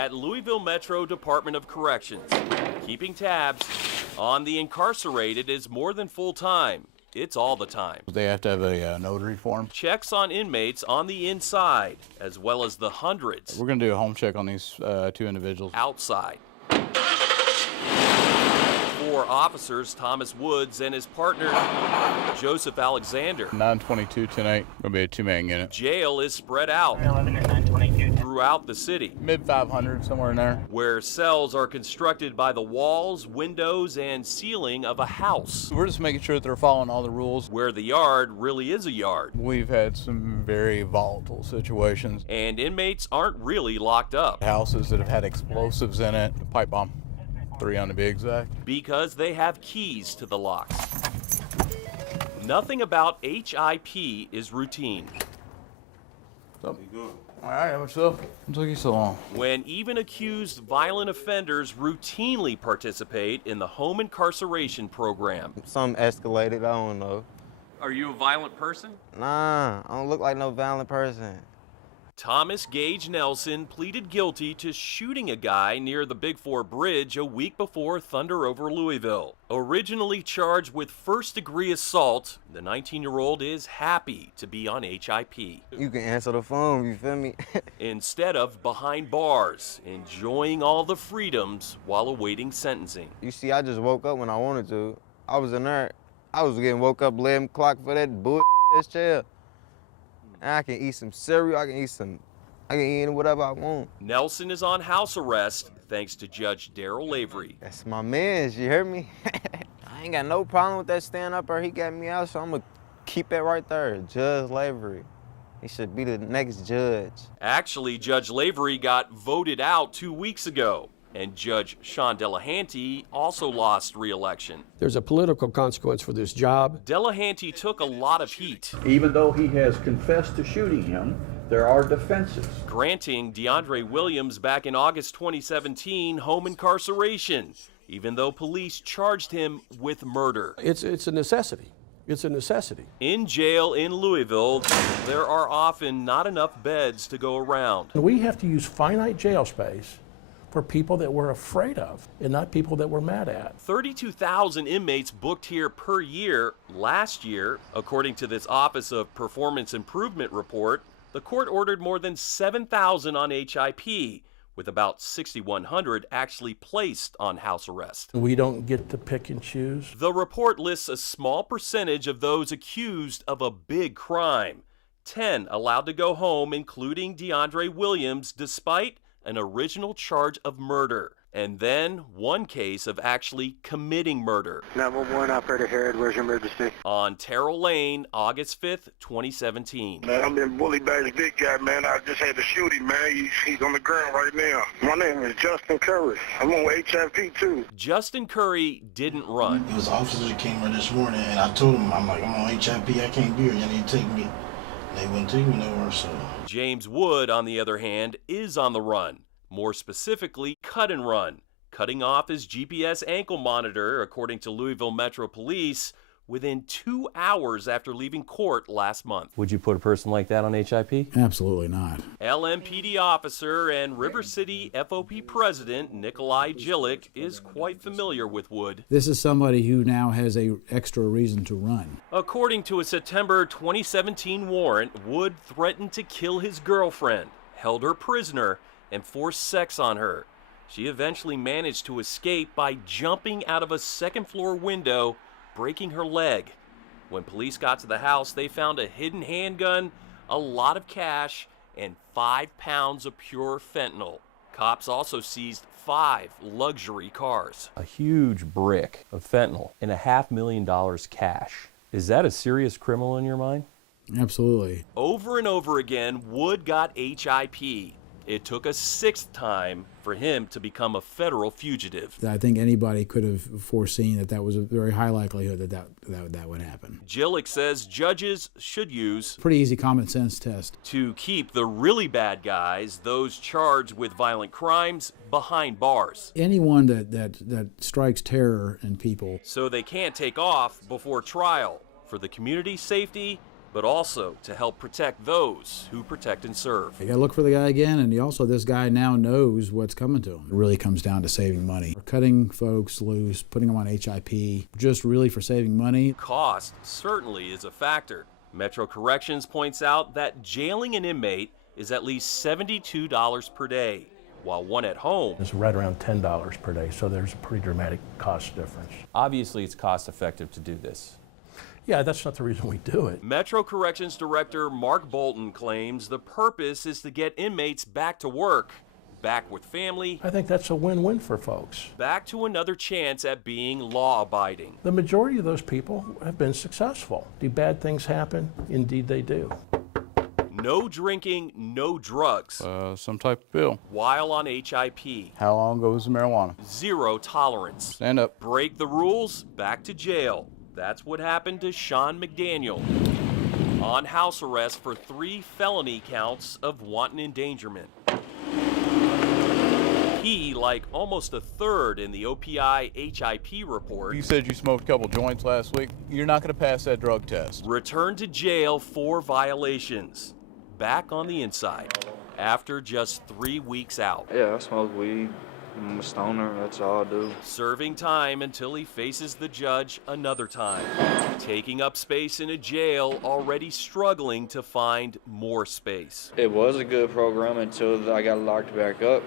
at Louisville Metro Department of Corrections. Keeping tabs on the incarcerated is more than full-time. It's all the time. They have to have a notary form. Checks on inmates on the inside, as well as the hundreds. We're going to do a home check on these two individuals. Outside. 4 officers, Thomas Woods and his partner, Joseph Alexander. 922 tonight. Going to be a 2-man unit. Jail is spread out throughout the city. Mid-500, somewhere in there. Where cells are constructed by the walls, windows, and ceiling of a house. We're just making sure that they're following all the rules. Where the yard really is a yard. We've had some very volatile situations. And inmates aren't really locked up. Houses that have had explosives in it. A pipe bomb. 3 on to be exact. Because they have keys to the locks. Nothing about H.I.P. is routine. All right, how much stuff? It took you so long. When even accused violent offenders routinely participate in the home incarceration program. Something escalated, I don't know. Are you a violent person? Nah, I don't look like no violent person. Thomas Gage Nelson pleaded guilty to shooting a guy near the Big 4 Bridge a week before thunder over Louisville. Originally charged with first-degree assault, the 19-year-old is happy to be on H.I.P. You can answer the phone, you feel me? Instead of behind bars, enjoying all the freedoms while awaiting sentencing. You see, I just woke up when I wanted to. I was in there. I was getting woke up 11 o'clock for that bullshit jail. And I can eat some cereal, I can eat whatever I want. Nelson is on house arrest thanks to Judge Daryl Lavery. That's my man, you hear me? I ain't got no problem with that stand-upper. He got me out, so I'm gonna keep it right there. Judge Lavery. He should be the next judge. Actually, Judge Lavery got voted out 2 weeks ago. And Judge Sean Delahanty also lost re-election. There's a political consequence for this job. Delahanty took a lot of heat. Even though he has confessed to shooting him, there are defenses. Granting DeAndre Williams back in August 2017 home incarceration, even though police charged him with murder. It's a necessity. It's a necessity. In jail in Louisville, there are often not enough beds to go around. We have to use finite jail space for people that we're afraid of and not people that we're mad at. 32,000 inmates booked here per year. Last year, according to this Office of Performance Improvement report, the court ordered more than 7,000 on H.I.P., with about 6,100 actually placed on house arrest. We don't get to pick and choose. The report lists a small percentage of those accused of a big crime. 10 allowed to go home, including DeAndre Williams, despite an original charge of murder, and then one case of actually committing murder. 911 operator Harrod, where's your emergency? On Terrell Lane, August 5th, 2017. Man, I'm being bullied by this big guy, man. I just had to shoot him, man. He's on the ground right now. My name is Justin Curry. I'm on H.I.P. too. Justin Curry didn't run. It was officers that came here this morning, and I told them, I'm on H.I.P. I can't be here. Y'all need to take me. They wouldn't take me nowhere, so. James Wood, on the other hand, is on the run. More specifically, cut and run, cutting off his GPS ankle monitor, according to Louisville Metro Police, within 2 hours after leaving court last month. Would you put a person like that on H.I.P? Absolutely not. LMPD officer and River City FOP president Nikolai Jillick is quite familiar with Wood. This is somebody who now has an extra reason to run. According to a September 2017 warrant, Wood threatened to kill his girlfriend, held her prisoner, and forced sex on her. She eventually managed to escape by jumping out of a second-floor window, breaking her leg. When police got to the house, they found a hidden handgun, a lot of cash, and 5 pounds of pure fentanyl. Cops also seized 5 luxury cars. A huge brick of fentanyl and $500,000 cash. Is that a serious criminal in your mind? Absolutely. Over and over again, Wood got H.I.P. It took a 6th time for him to become a federal fugitive. I think anybody could have foreseen that was a very high likelihood that would happen. Jillick says judges should use pretty easy common sense test to keep the really bad guys, those charged with violent crimes, behind bars. Anyone that strikes terror in people, so they can't take off before trial for the community's safety but also to help protect those who protect and serve. You gotta look for the guy again, and also this guy now knows what's coming to him. It really comes down to saving money. We're cutting folks loose, putting them on H.I.P, just really for saving money. Cost certainly is a factor. Metro Corrections points out that jailing an inmate is at least $72 per day, while one at home It's right around $10 per day, so there's a pretty dramatic cost difference. Obviously, it's cost effective to do this. Yeah, that's not the reason we do it. Metro Corrections Director Mark Bolton claims the purpose is to get inmates back to work, back with family, I think that's a win-win for folks. back to another chance at being law-abiding. The majority of those people have been successful. Do bad things happen? Indeed they do. No drinking, no drugs, Some type of bill. while on HIP. How long goes the marijuana? Zero tolerance. Stand up. Break the rules, back to jail. That's what happened to Sean McDaniel. On house arrest for 3 felony counts of wanton endangerment. He, like almost a third in the OPI HIP report, You said you smoked a couple joints last week. You're not going to pass that drug test. returned to jail for violations. Back on the inside after just 3 weeks out. Yeah, I smoke weed. I'm a stoner, that's all I do. Serving time until he faces the judge another time. Taking up space in a jail already struggling to find more space. It was a good program until I got locked back up.